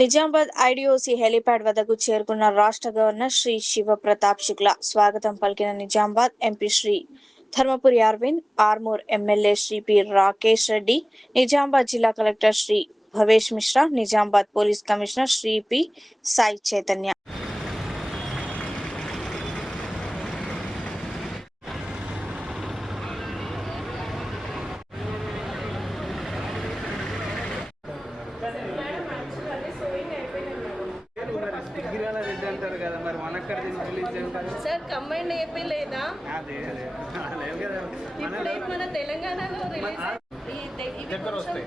Nizamabad IDOC helipad వద్దకు చేరుకున్న రాష్ట్ర గవర్నర్ శ్రీ శివ ప్రతాప్ శుక్లా స్వాగతం పలికిన Nizamabad MP Shri Dharmapuri Arvind, Armoor MLA Shri P Rakesh Reddy, Nizamabad జిల్లా collector Shri Bhavesh Mishra, Nizamabad police commissioner Shri P Sai Chaitanya. Sir combined AP లేదా ఇప్పుడు మన తెలంగాణలో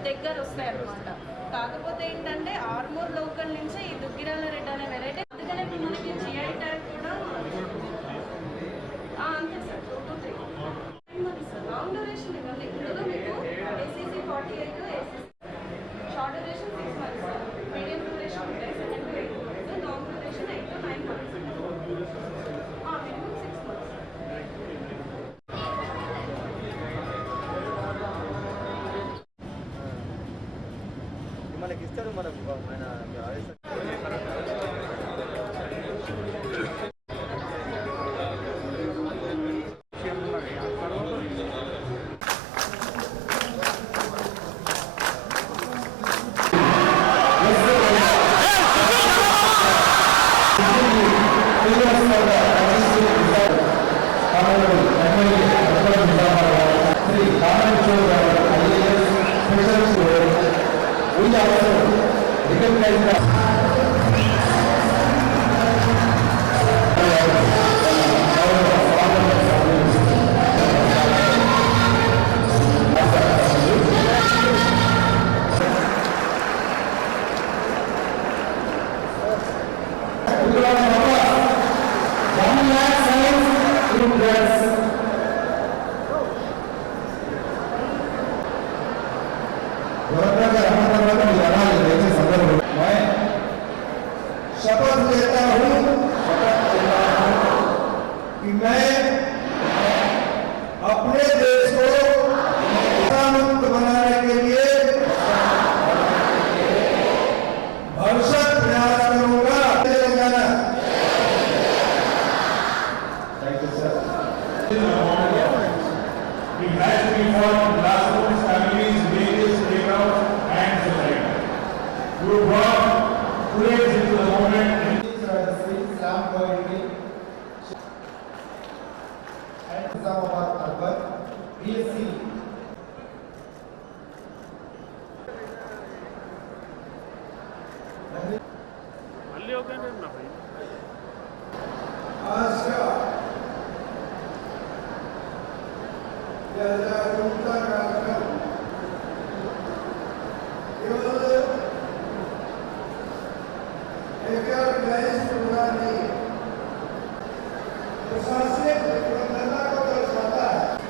దగ్గర వస్తాయి అన్నమాట. కాకపోతే ఏంటంటే ఆర్మూర్ లోకల్ నుంచి ఈ దుగ్గిరాల రెడ్ అనే వెరైటీ, అందుకనే మనకి జిఐ ట్యాగ్ కూడా అంతే సార్. 2 to 3 లాంగ్ డ్యూరేషన్ ఇవ్వండి. ఇందులో మీకు ACC 48, short duration 6 months, medium duration ఉంటాయి 7 to 8 months, long duration 8 to 9 months. మనకి ఇస్తారు మనకు शपथ लेता हूँ कि मैं अपने देश को मुक्त बनाने के लिए भरसक प्रयास करूंगा. Telangana. Thank you, sir. We have to be for classrooms, families, villages, playgrounds, and society. You brought courage into the moment. Islam poetry and Islamabad urban BSc.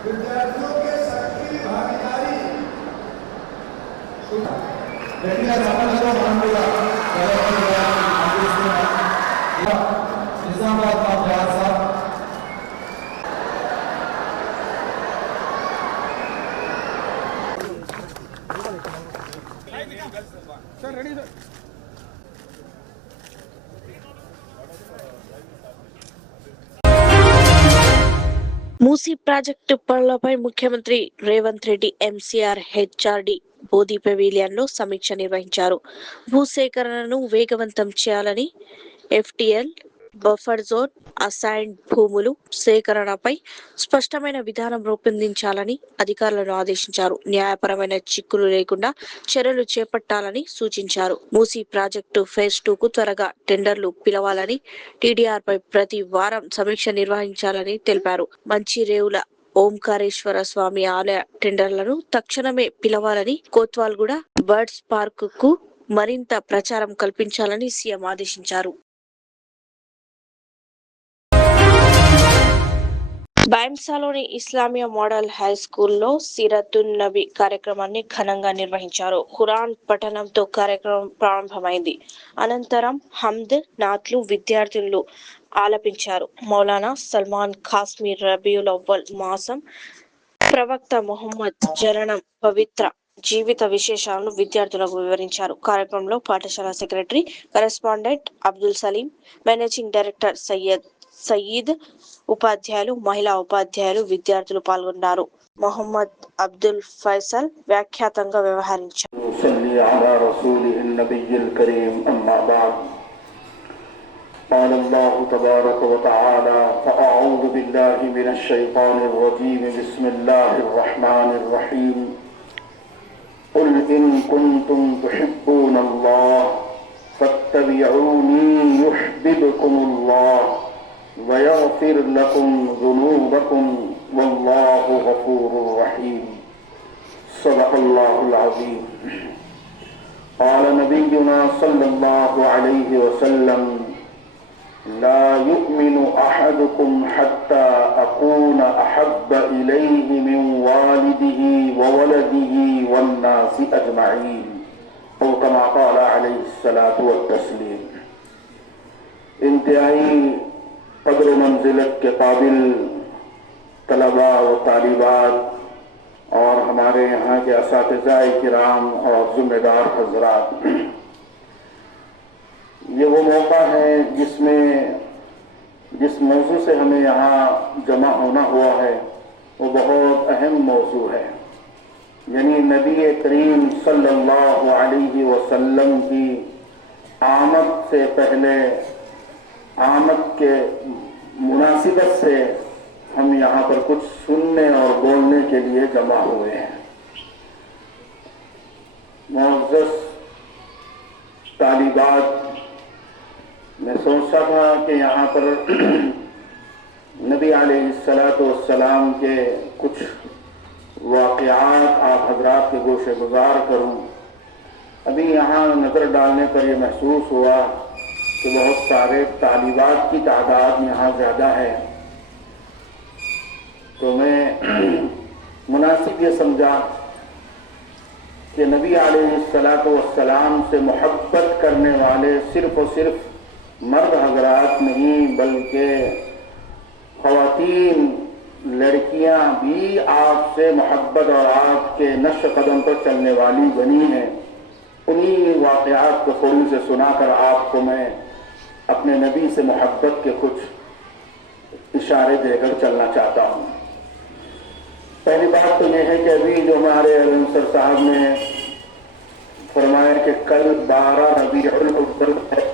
विद्यार्थियों के सक्रिय भागीदारी निजामाबाद का प्यार साहब sir ready sir. Musi project పనులపై ముఖ్యమంత్రి రేవంత్ రెడ్డి ఎంసీఆర్ హెచ్ఆర్డి బోధి pavilion లో సమీక్ష నిర్వహించారు. భూసేకరణను వేగవంతం చేయాలని, ఎఫ్టీఎల్, బఫర్ జోన్, అసైన్డ్ భూములు సేకరణపై స్పష్టమైన విధానం రూపొందించాలని అధికారులను ఆదేశించారు. న్యాయపరమైన చిక్కులు లేకుండా చర్యలు చేపట్టాలని సూచించారు. మూసీ ప్రాజెక్టు ఫేజ్ 2 కు త్వరగా టెండర్లు పిలవాలని, టీడీఆర్ పై ప్రతి వారం సమీక్ష నిర్వహించాలని తెలిపారు. మంచిరేవుల ఓంకారేశ్వర స్వామి ఆలయ టెండర్లను తక్షణమే పిలవాలని, కోత్వాల్గూడ బర్డ్స్ పార్క్ కు మరింత ప్రచారం కల్పించాలని సీఎం ఆదేశించారు. బైంసాలోని ఇస్లామియా మోడల్ హై స్కూల్లో సిరతున్ నబీ కార్యక్రమాన్ని ఘనంగా నిర్వహించారు. ఖురాన్ పఠనంతో కార్యక్రమం ప్రారంభమైంది. అనంతరం హమ్ద్, నాత్లు విద్యార్థులు ఆలపించారు. మౌలానా సల్మాన్ కాశ్మీర్ రబీయుల్ అవ్వల్ మాసం, ప్రవక్త ముహమ్మద్ జననం, పవిత్ర జీవిత విశేషాలను విద్యార్థులకు వివరించారు. కార్యక్రమంలో పాఠశాల secretary correspondent Abdul Saleem, managing director Saeed, ఉపాధ్యాయులు, మహిళా ఉపాధ్యాయులు, విద్యార్థులు పాల్గొన్నారు. మొహమ్మద్ అబ్దుల్ ఫైసల్ వ్యాఖ్యాతంగా వ్యవహరించారు. قال الله تبارك وتعالى فأعوذ بالله من الشيطان الرجيم بسم الله الرحمن الرحيم قل إن كنتم تحبون الله فاتبعوني يحببكم الله ويغفر لكم ذنوبكم والله غفور رحيم صدق الله العظيم. قال نبينا صلى الله عليه وسلم لا يؤمن أحدكم حتى أكون أحب إليه من والده وولده والناس أجمعين أو كما قال عليه الصلاة والتسليم. انتہائی قدر و منزلت کے قابل طلباء و طالبات اور ہمارے یہاں کے اساتذہ کرام اور ذمہ دار حضرات، یہ وہ موقع ہے جس موضوع سے ہمیں یہاں جمع ہونا ہوا ہے وہ بہت اہم موضوع ہے، یعنی نبی کریم صلی اللہ علیہ وسلم کی آمد سے پہلے، آمد کے مناسبت سے ہم یہاں پر کچھ سننے اور بولنے کے لیے جمع ہوئے ہیں. معزز طالبات، میں سوچتا تھا کہ یہاں پر نبی علیہ السلام کے کچھ واقعات آپ حضرات کے گوشے گزار کروں. ابھی یہاں نظر ڈالنے پر یہ محسوس ہوا کہ بہت سارے طالبات کی تعداد یہاں زیادہ ہے، تو میں مناسب یہ سمجھا کہ نبی علیہ السلام سے محبت کرنے والے صرف اور صرف مرد حضرات نہیں بلکہ خواتین، لڑکیاں بھی آپ سے محبت اور آپ کے نقش قدم پر چلنے والی بنی ہیں. انہی واقعات کو تھوڑی سے سنا کر آپ کو میں اپنے نبی سے محبت کے کچھ اشارے دے کر چلنا چاہتا ہوں. پہلی بات تو یہ ہے کہ ابھی جو ہمارے سر صاحب نے فرمایا کہ کل 12 ربیع الاول ہے،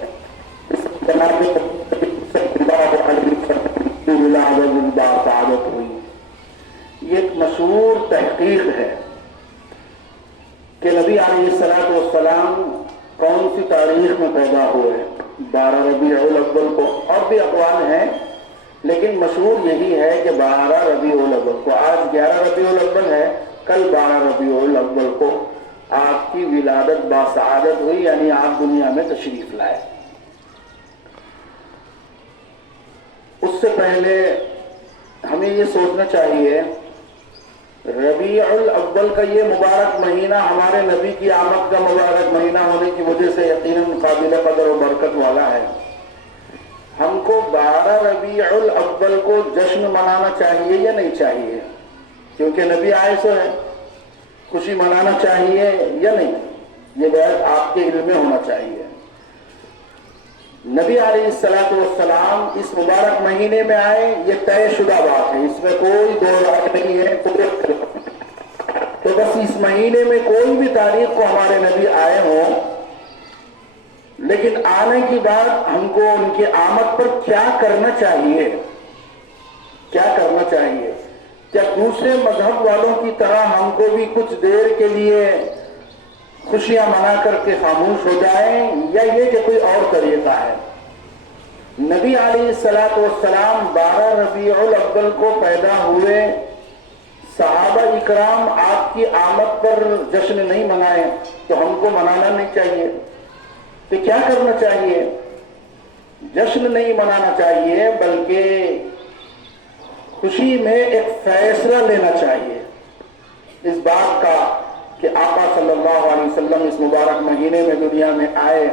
عادت ہوئی. یہ ایک مشہور تحقیق ہے کہ نبی علیہ السلام کون سی تاریخ میں پیدا ہوئے، 12 ربیع الاول کو. اور بھی اقوال ہیں لیکن مشہور یہی ہے کہ 12 ربیع الاول کو. آج 11 ربیع الاول ہے، کل 12 ربیع الاول کو آپ کی ولادت باسعادت ہوئی، یعنی آپ دنیا میں تشریف لائے. اس سے پہلے ہمیں یہ سوچنا چاہیے ربیع الاول کا یہ مبارک مہینہ ہمارے نبی کی آمد کا مبارک مہینہ ہونے کی وجہ سے یقیناً قابل قدر و برکت والا ہے. ہم کو 12 ربیع الاول کو جشن منانا چاہیے یا نہیں چاہیے؟ کیونکہ نبی آئے سو ہے، خوشی منانا چاہیے یا نہیں؟ یہ بات آپ کے علم میں ہونا چاہیے. نبی علیہ السلام اس مبارک مہینے میں آئے، یہ طے شدہ بات ہے، اس میں کوئی دو رائے نہیں ہے. تو بس اس مہینے میں کوئی بھی تاریخ کو ہمارے نبی آئے ہوں، لیکن آنے کی بعد ہم کو ان کی آمد پر کیا کرنا چاہیے؟ کیا کرنا چاہیے؟ کیا دوسرے مذہب والوں کی طرح ہم کو بھی کچھ دیر کے لیے خوشیاں منا کر کے خاموش ہو جائیں، یا یہ کہ کوئی اور طریقہ ہے؟ نبی علیہ السلام 12 ربیع الاول کو پیدا ہوئے، صحابہ اکرام آپ کی آمد پر جشن نہیں منائے، تو ہم کو منانا نہیں چاہیے؟ تو کیا کرنا چاہیے؟ جشن نہیں منانا چاہیے بلکہ خوشی میں ایک فیصلہ لینا چاہیے اس بات کا کہ آقا صلی اللہ علیہ وسلم اس مبارک مہینے میں دنیا میں آئے،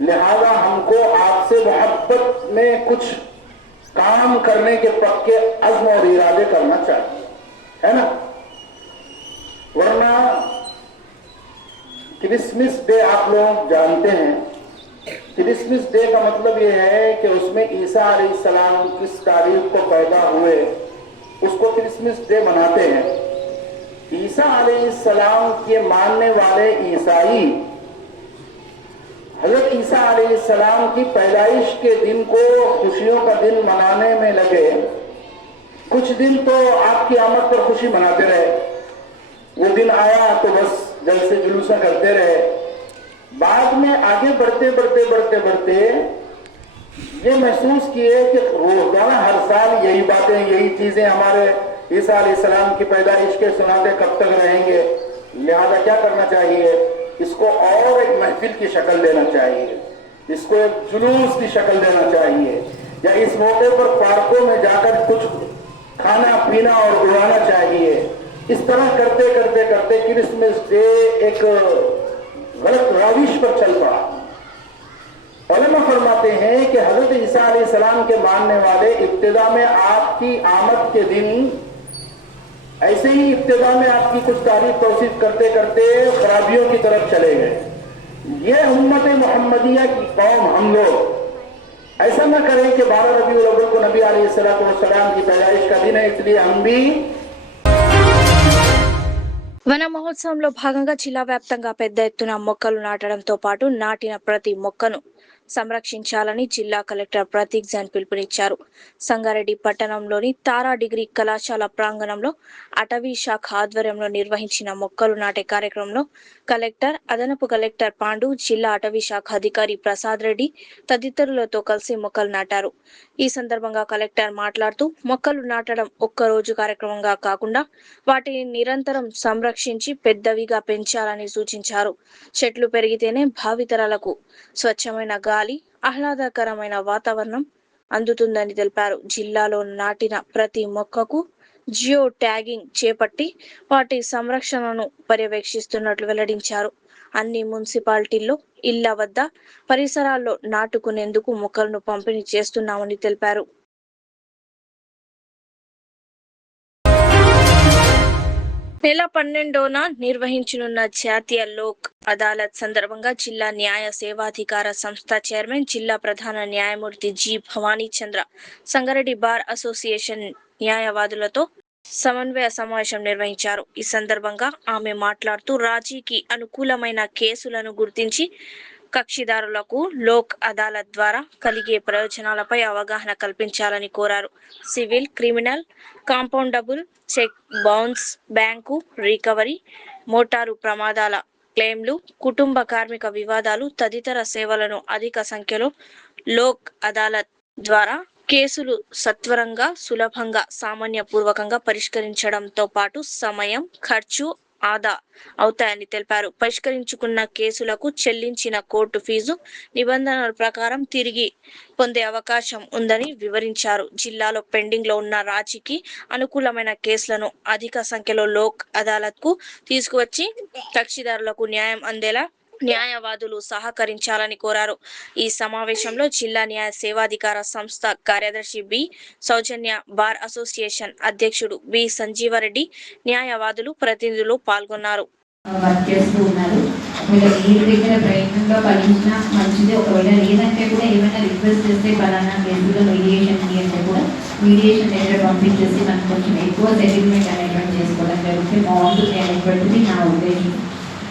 لہذا ہم کو آپ سے محبت میں کچھ کام کرنے کے پکے عزم اور ارادے کرنا چاہیے، ہے نا؟ ورنہ क्रिसमस डे आप लोग जानते हैं। क्रिसमस डे का मतलब ये है कि उसमें ईसा अलैहिस्सलाम किस तारीख को पैदा हुए उसको क्रिसमस डे मनाते हैं। ईसा अलैहिस्सलाम के मानने वाले ईसाई हजरत ईसा अलैहिस्सलाम की पैदाइश के दिन को खुशियों का दिन मनाने में लगे। कुछ दिन तो आपकी आमद पर खुशी मनाते रहे, वो दिन आया तो बस जलसे जुलूसा करते रहे। बाद में आगे बढ़ते बढ़ते बढ़ते बढ़ते ये महसूस किए कि रोजाना हर साल यही बातें यही चीजें हमारे ईसा अलैहिस्सलाम की पैदाइश के सुनाते कब तक रहेंगे, लिहाजा क्या करना चाहिए, इसको और एक महफिल की शक्ल देना चाहिए, इसको एक जुलूस की शक्ल देना चाहिए, या इस मौके पर पार्कों में जाकर कुछ खाना पीना और उड़ाना चाहिए। इस तरह करते करते करते क्रिसमस डे एक गलत रविश पर चल पड़ा। उलमा फरमाते हैं कि हजरत ईसा अलैहिस्सलाम के मानने वाले इब्तिदा में आपकी आमद के दिन ऐसे ही इब्तिदा में आपकी कुछ तारीफ तौसीफ करते करते खराबियों की तरफ चले गए। ये उम्मत मोहम्मदिया की कौम हम लोग ऐसा न करें कि 12 रबीउल अव्वल को नबी अलैहिस्सलाम की पैदाइश का दिन है, इसलिए हम भी వన మహోత్సవంలో భాగంగా జిల్లా వ్యాప్తంగా పెద్ద ఎత్తున మొక్కలు నాటడంతో పాటు నాటిన ప్రతి మొక్కను సంరక్షించాలని జిల్లా కలెక్టర్ ప్రతీక్ జైన్ పిలుపునిచ్చారు. సంగారెడ్డి పట్టణంలోని తారా డిగ్రీ కళాశాల ప్రాంగణంలో అటవీ శాఖ ఆధ్వర్యంలో నిర్వహించిన మొక్కలు నాటే కార్యక్రమంలో కలెక్టర్, అదనపు కలెక్టర్ పాండు, జిల్లా అటవీ శాఖ అధికారి ప్రసాద్ రెడ్డి తదితరులతో కలిసి మొక్కలు నాటారు. ఈ సందర్భంగా కలెక్టర్ మాట్లాడుతూ మొక్కలు నాటడం ఒక్కరోజు కార్యక్రమంగా కాకుండా వాటిని నిరంతరం సంరక్షించి పెద్దవిగా పెంచాలని సూచించారు. చెట్లు పెరిగితేనే భావితరాలకు స్వచ్ఛమైన గాలి, ఆహ్లాదకరమైన వాతావరణం అందుతుందని తెలిపారు. జిల్లాలో నాటిన ప్రతి మొక్కకు జియో ట్యాగింగ్ చేపట్టి వాటి సంరక్షణను పర్యవేక్షిస్తున్నట్లు వెల్లడించారు. అన్ని మున్సిపాలిటీల్లో ఇళ్ల వద్ద పరిసరాల్లో నాటుకునేందుకు మొక్కలను పంపిణీ చేస్తున్నామని తెలిపారు. నెల 12న నిర్వహించనున్న జాతీయ లోక్ అదాలత్ సందర్భంగా జిల్లా న్యాయ సేవాధికార సంస్థ చైర్మన్, జిల్లా ప్రధాన న్యాయమూర్తి జి భవానీ చంద్ర సంగారెడ్డి బార్ అసోసియేషన్ న్యాయవాదులతో సమన్వయ సమావేశం నిర్వహించారు. ఈ సందర్భంగా ఆమె మాట్లాడుతూ రాజీకి అనుకూలమైన కేసులను గుర్తించి కక్షిదారులకు లోక్ అదాలత్ ద్వారా కలిగే ప్రయోజనాలపై అవగాహన కల్పించాలని కోరారు. Civil, criminal, compoundable, check bounce, bank recovery, motor ప్రమాదాల క్లెయిమ్లు, కుటుంబ కార్మిక వివాదాలు తదితర సేవలను అధిక సంఖ్యలో లోక్ అదాలత్ ద్వారా కేసులు సత్వరంగా, సులభంగా, సామాన్యపూర్వకంగా పరిష్కరించడంతో పాటు సమయం, ఖర్చు ఆదా అవుతాయని తెలిపారు. పరిష్కరించుకున్న కేసులకు చెల్లించిన కోర్టు ఫీజు నిబంధనల ప్రకారం తిరిగి పొందే అవకాశం ఉందని వివరించారు. జిల్లాలో పెండింగ్ లో ఉన్న రాజీకి అనుకూలమైన కేసులను అధిక సంఖ్యలో లోక్ అదాలత్ కు తీసుకువచ్చి కక్షిదారులకు న్యాయం అందేలా న్యాయవాదులు సహకరించాలని కోరారు. ఈ సమావేశంలో జిల్లా న్యాయ సేవాధికార సంస్థ కార్యదర్శి బి సౌజన్య, బార్ అసోసియేషన్ అధ్యక్షుడు బి సంజీవరెడ్డి, న్యాయవాదులు ప్రతినిధులు పాల్గొన్నారు. ప్రయత్నంలో ఫలించినా మంచిది, ఒకవేళ లేదంటే కూడా ఏమైనా రిక్వెస్ట్ చేస్తే పలానా కేసులో మీడియేషన్కి అంటే కూడా మీడియేషన్ లెటర్ పంపించేసి మనకు కొంచెం ఎక్కువ సెటిల్మెంట్ అనేటువంటి చేసుకోవడం జరిగితే బాగుంటుంది అనేటువంటిది నా ఉద్దేశం.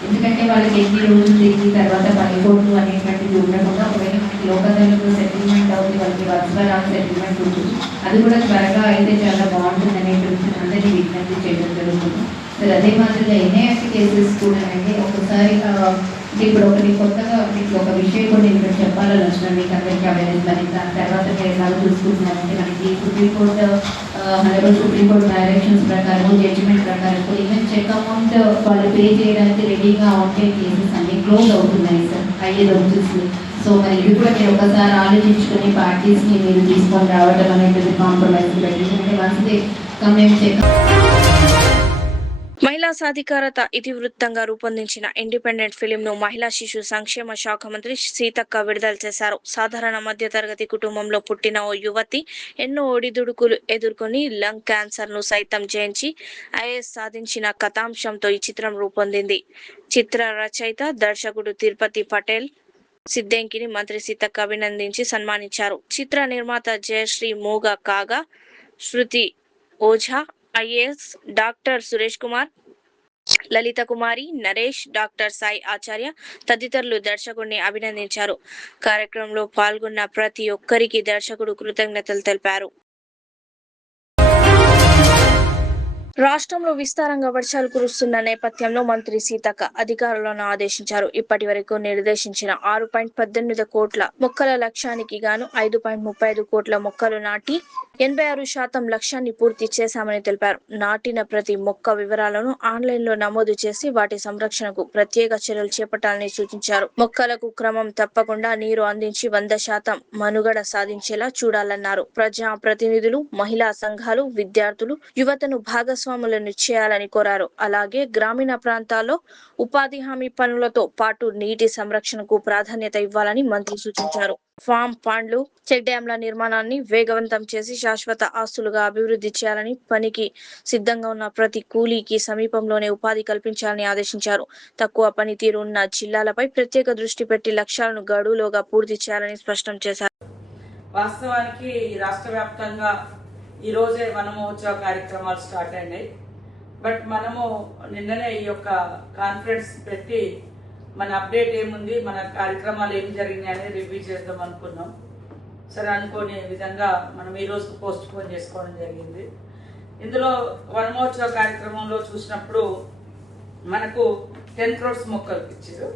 ఎందుకంటే వాళ్ళకి ఎన్ని రోజులు తిరిగి తర్వాత పనికోట్లు అనేటువంటిది ఉండకుండా ఒకవేళ మనకి లోకదళకు సెటిల్మెంట్ అవుతుంది, వాళ్ళకి వర్షాల సెటిల్మెంట్ ఉంటుంది, అది కూడా త్వరగా అయితే చాలా బాగుంటుంది అనేటువంటి అందరినీ విజ్ఞప్తి చేయడం జరుగుతుంది. సరే, అదే మాదిరిగా ఎన్ఐఎఫ్ కేసెస్ కూడా అంటే ఒకసారి ఇప్పుడు ఒకటి కొత్తగా మీకు ఒక విషయం కూడా నేను ఇక్కడ చెప్పాలని వచ్చిన మీకు అందరికీ అవేర్నెస్ మరి దాని తర్వాత మీరు ఎలాగో చూసుకుంటున్నారంటే మనకి సుప్రీంకోర్టు డైరెక్షన్స్ ప్రకారం జడ్జిమెంట్ ప్రకారం ఈవెన్ చెక్ అమౌంట్ వాళ్ళు పే చేయడానికి రెడీగా ఉంటే కేసెస్ అన్ని క్లోజ్ అవుతున్నాయి సార్, అయ్యేది వచ్చేసి. సో మరి ఇది కూడా మీరు ఒకసారి ఆలోచించుకొని పార్టీస్ని మీరు తీసుకొని రావడం అనేది కాంప్రమైజ్ పెట్టింది. Once they come and check. మహిళా మహిళా సాధికారత ఇతివృత్తంగా రూపొందించిన ఇండిపెండెంట్ ఫిలిం ను మహిళా శిశు సంక్షేమ శాఖ మంత్రి సీతక్క విడుదల చేశారు. సాధారణ మధ్యతరగతి కుటుంబంలో పుట్టిన ఓ యువతి ఎన్నో ఒడిదుడుకులు ఎదుర్కొని లంగ్ క్యాన్సర్ ను సైతం జయించి ఐఏఎస్ సాధించిన కథాంశంతో ఈ చిత్రం రూపొందింది. చిత్ర రచయిత దర్శకుడు తిరుపతి పటేల్ సిద్దేంకిని మంత్రి సీతక్క అభినందించి సన్మానించారు. చిత్ర నిర్మాత జయశ్రీ మూగ కాగా, శృతి ఓఝా, ఐఏఎస్ డాక్టర్ సురేష్ కుమార్, లలిత కుమారి, నరేష్, డాక్టర్ సాయి ఆచార్య తదితరులు దర్శకుడిని అభినందించారు. కార్యక్రమంలో పాల్గొన్న ప్రతి ఒక్కరికి దర్శకుడు కృతజ్ఞతలు తెలిపారు. రాష్ట్రంలో విస్తారంగా వర్షాలు కురుస్తున్న నేపథ్యంలో మంత్రి సీతక్క అధికారులను ఆదేశించారు. ఇప్పటి వరకు నిర్దేశించిన 6.18 కోట్ల మొక్కల లక్ష్యానికి గాను 5.35 కోట్ల మొక్కలు నాటి 86% లక్ష్యాన్ని పూర్తి చేశామని తెలిపారు. నాటిన ప్రతి మొక్క వివరాలను ఆన్లైన్ లో నమోదు చేసి వాటి సంరక్షణకు ప్రత్యేక చర్యలు చేపట్టాలని సూచించారు. మొక్కలకు క్రమం తప్పకుండా నీరు అందించి 100% మనుగడ సాధించేలా చూడాలన్నారు. ప్రజా ప్రతినిధులు, మహిళా సంఘాలు, విద్యార్థులు, యువతను భాగస్వాములను చేయాలని కోరారు. అలాగే గ్రామీణ ప్రాంతాల్లో ఉపాధి హామీ పనులతో పాటు నీటి సంరక్షణకు ప్రాధాన్యత ఇవ్వాలని మంత్రి సూచించారు. ఫామ్ పండ్లు, చెక్ డ్యాంల నిర్మాణాన్ని వేగవంతం చేసి శాశ్వత ఆస్తులుగా అభివృద్ధి చేయాలని, పనికి సిద్ధంగా ఉన్న ప్రతి కూలీకి సమీపంలోనే ఉపాధి కల్పించాలని ఆదేశించారు. తక్కువ పనితీరు ఉన్న జిల్లాలపై ప్రత్యేక దృష్టి పెట్టి లక్ష్యాలను గడువులోగా పూర్తి చేయాలని స్పష్టం చేశారు. వాస్తవానికి రాష్ట్ర వ్యాప్తంగా ఈ రోజే వనమహోత్సవ కార్యక్రమాలు స్టార్ట్ అయినాయి. బట్ మనము నిన్ననే ఈ యొక్క కాన్ఫరెన్స్ పెట్టి మన అప్డేట్ ఏముంది, మన కార్యక్రమాలు ఏం జరిగినాయి అనేది రివ్యూ చేద్దాం అనుకున్నాం. సరే, అనుకోని విధంగా మనం ఈ రోజు పోస్ట్ పోన్ చేసుకోవడం జరిగింది. ఇందులో వనమహోత్సవ కార్యక్రమంలో చూసినప్పుడు మనకు 10 crores మొక్కలు ఇచ్చారు.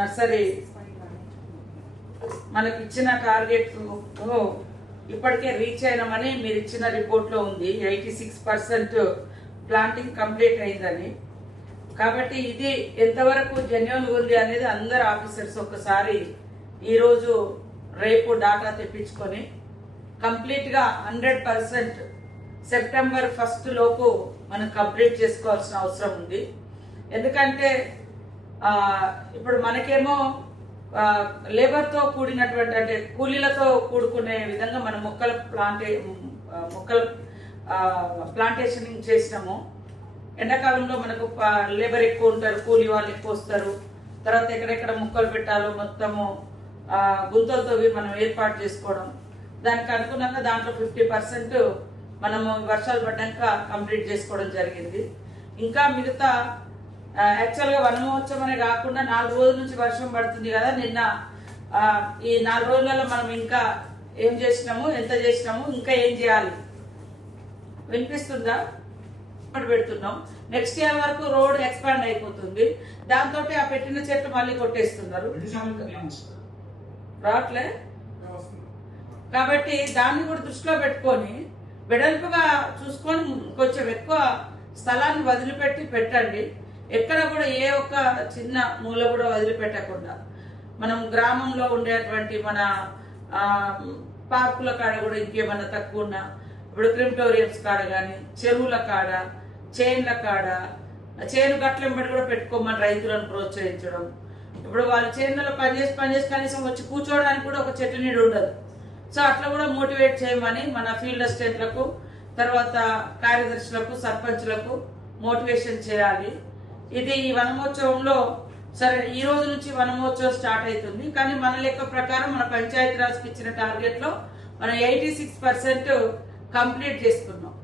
నర్సరీ మనకి ఇచ్చిన టార్గెట్ ఇప్పటికే రీచ్ అయినామని మీరు ఇచ్చిన రిపోర్ట్ లో ఉంది. 86% ప్లాంటింగ్ కంప్లీట్ అయిందని. కాబట్టి ఇది ఎంతవరకు జెన్యూన్ ఉంది అనేది అందరు ఆఫీసర్స్ ఒకసారి ఈ రోజు రేపు డాటా తెప్పించుకొని కంప్లీట్ గా 100% సెప్టెంబర్ 1 లోపు మనం కంప్లీట్ చేసుకోవాల్సిన అవసరం ఉంది. ఎందుకంటే ఇప్పుడు మనకేమో లేబర్ తో కూడినటువంటి, అంటే కూలీలతో కూడుకునే విధంగా మనం మొక్కల ప్లాంటేషన్ చేసినాము. ఎండాకాలంలో మనకు లేబర్ ఎక్కువ ఉంటారు, కూలీ వాళ్ళు ఎక్కువ వస్తారు. తర్వాత ఎక్కడెక్కడ మొక్కలు పెట్టాలో మొత్తము గుంతలతో మనం ఏర్పాటు చేసుకోవడం, దానికి అనుగుణంగా దాంట్లో 50% మనము వర్షాలు పడ్డాక కంప్లీట్ చేసుకోవడం జరిగింది. ఇంకా మిగతా యాక్చువల్గా వనమహోత్సవం అనే కాకుండా 4 రోజుల నుంచి వర్షం పడుతుంది కదా. నిన్న ఈ 4 రోజులలో మనం ఇంకా ఏం చేసినాము, ఎంత చేసినాము, ఇంకా ఏం చేయాలి వినిపిస్తుందా? పెడుతున్నాం. నెక్స్ట్ ఇయర్ వరకు రోడ్ ఎక్స్పాండ్ అయిపోతుంది. దాంతో ఆ పెట్టిన చెట్లు మళ్ళీ కొట్టేస్తున్నారు, రావట్లే. కాబట్టి దాన్ని కూడా దృష్టిలో పెట్టుకొని వెడల్పుగా చూసుకొని కొంచెం ఎక్కువ స్థలాన్ని వదిలిపెట్టి పెట్టండి. ఎక్కడ కూడా ఏ ఒక్క చిన్న మూల కూడా వదిలిపెట్టకుండా మనం గ్రామంలో ఉండేటువంటి మన పార్కుల కాడ కూడా ఇంకేమన్నా తక్కువ ఉన్నా, ఇప్పుడు క్రిమిటోరియమ్స్ కాడ కానీ, చెరువుల కాడ, చేన్ల కాడ, చేను గట్లెంబడి కూడా పెట్టుకోమని రైతులను ప్రోత్సహించడం. ఇప్పుడు వాళ్ళు చేనులలో పనిచేసి కనీసం వచ్చి కూర్చోవడానికి కూడా ఒక చెట్టు నీడు ఉండదు. సో అట్లా కూడా మోటివేట్ చేయమని మన ఫీల్డ్ అసిస్టెంట్లకు, తర్వాత కార్యదర్శులకు, సర్పంచ్లకు మోటివేషన్ చేయాలి. ఇది ఈ వనమహోత్సవంలో సరే ఈ రోజు నుంచి వనమహోత్సవం స్టార్ట్ అవుతుంది. కానీ మన లెక్క ప్రకారం మన పంచాయతీరాజ్కి ఇచ్చిన టార్గెట్ లో మనం 86% కంప్లీట్ చేసుకున్నాం.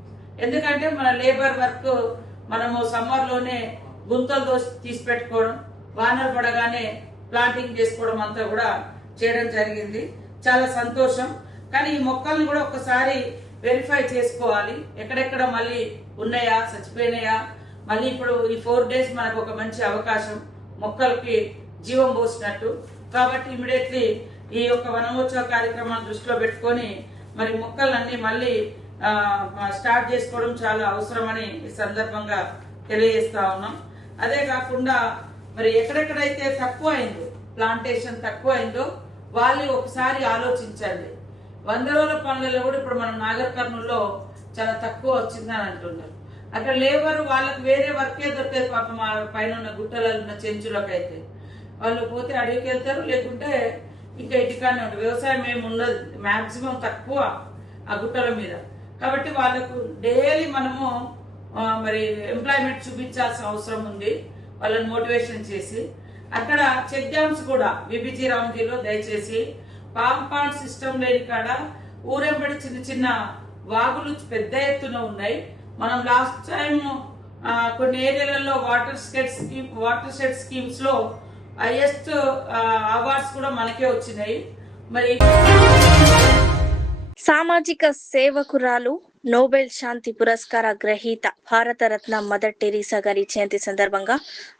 ఎందుకంటే మన లేబర్ వర్క్ మనము సమ్మర్ లోనే గుంతలు తీసి పెట్టుకోవడం, వానలు పడగానే ప్లాంటింగ్ చేసుకోవడం అంతా కూడా చేయడం జరిగింది. చాలా సంతోషం. కానీ ఈ మొక్కల్ని కూడా ఒకసారి వెరిఫై చేసుకోవాలి, ఎక్కడెక్కడ మళ్ళీ ఉన్నాయా, చచ్చిపోయినాయా. మళ్ళీ ఇప్పుడు ఈ 4 days మనకు ఒక మంచి అవకాశం మొక్కలకి జీవం పోసినట్టు. కాబట్టి ఇమీడియట్లీ ఈ యొక్క వనమహోత్సవ కార్యక్రమాన్ని దృష్టిలో పెట్టుకొని మరి మొక్కలన్నీ మళ్ళీ స్టార్ట్ చేసుకోవడం చాలా అవసరమని ఈ సందర్భంగా తెలియజేస్తా ఉన్నాం. అదే కాకుండా మరి ఎక్కడెక్కడైతే తక్కువ అయిందో, ప్లాంటేషన్ తక్కువ అయిందో వాళ్ళు ఒకసారి ఆలోచించండి. 100 రోజుల పనులలో కూడా ఇప్పుడు మనం నాగర్ కర్నూలులో చాలా తక్కువ వచ్చిందని అంటున్నారు. అక్కడ లేబర్ వాళ్ళకి వేరే వర్కే దొరికేది పాపం ఆ పైన ఉన్న గుట్టలలో ఉన్న చెంచులకైతే వాళ్ళు పోతే అడవికి వెళ్తారు, లేకుంటే ఇంకా ఇటుకానే ఉంటుంది. వ్యవసాయం ఏమి ఉండదు, మ్యాక్సిమం తక్కువ ఆ గుట్టల మీద. కాబట్టి వాళ్ళకు డైలీ మనము మరి ఎంప్లాయ్మెంట్ చూపించాల్సిన అవసరం ఉంది, వాళ్ళని మోటివేషన్ చేసి. అక్కడ చెక్ డ్యామ్స్ కూడా విబిజీ రామ్జీలో దయచేసి కాంపౌండ్ సిస్టమ్ లేని కాడ ఊరెంబడి చిన్న చిన్న వాగులు పెద్ద ఎత్తున ఉన్నాయి. మనం లాస్ట్ టైం కొన్ని ఏరియాలలో వాటర్ షెడ్ స్కీమ్స్ లో హైయెస్ట్ అవార్డ్స్ కూడా మనకే వచ్చినాయి. మరి సామాజిక సేవకురాలు, నోబెల్ శాంతి పురస్కార గ్రహీత భారతరత్న మదర్ టెరీసా గారి జయంతి సందర్భంగా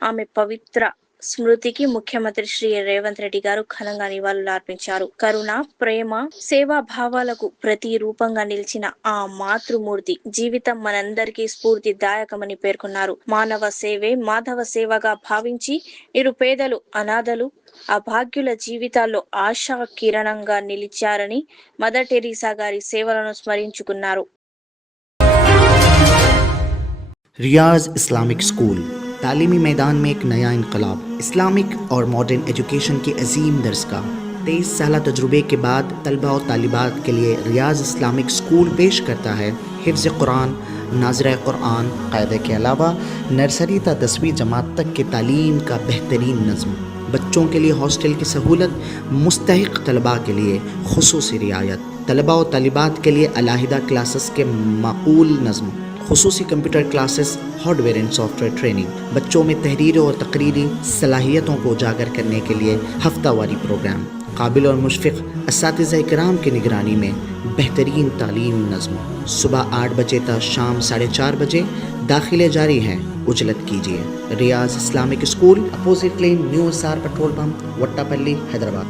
ఆమె పవిత్ర స్మృతికి ముఖ్యమంత్రి శ్రీ రేవంత్ రెడ్డి గారు ఘనంగా నివాళులు అర్పించారు. కరుణ, ప్రేమ, సేవా భావాలకు ప్రతి రూపంగా నిలిచిన ఆ మాతృమూర్తి జీవితం మనందరికీ స్ఫూర్తిదాయకమని పేర్కొన్నారు. మానవ సేవే మాధవ సేవగా భావించి నిరుపేదలు, అనాథలు, అభాగ్యుల జీవితాల్లో ఆశా కిరణంగా నిలిచారని మదర్ టెరీసా గారి సేవలను స్మరించుకున్నారు. रियाज इस्लामिक स्कूल तालीमी मैदान में एक नया इनकलाब, इस्लामिक और मॉडर्न एजुकेशन की अजीम दरसगाह। 23 साल तजुर्बे के बाद तलबा और तालिबात के लिए रियाज इस्लामिक स्कूल पेश करता है हिफ्ज़ कुरान, नाज़िरा कुरान क़ायदे के अलावा नर्सरी ता 10वीं जमात तक के तालीम का बेहतरीन नज़्म। बच्चों के लिए हॉस्टल की सहूलत, मुस्तहिक़ तलबा के लिए खुसूसी रियायत, तलबा और तालिबात के लिए अलहदा क्लासेस के माकूल नज़्म, खुसूसी computer classes, hardware and software training, बच्चों में तहरीरी और तकरीरी सलाहियतों को उजागर करने के लिए हफ्तावारी प्रोग्राम, काबिल और मुशफ़िक़ असातिज़ा इकराम की निगरानी में बेहतरीन तालीम नज़्म। सुबह 8 बजे तक शाम 4:30 बजे दाखिले जारी हैं, उजलत कीजिए। Riyaz Islamic school, opposite lane, new SR petrol pump, Vattapalli, Hyderabad.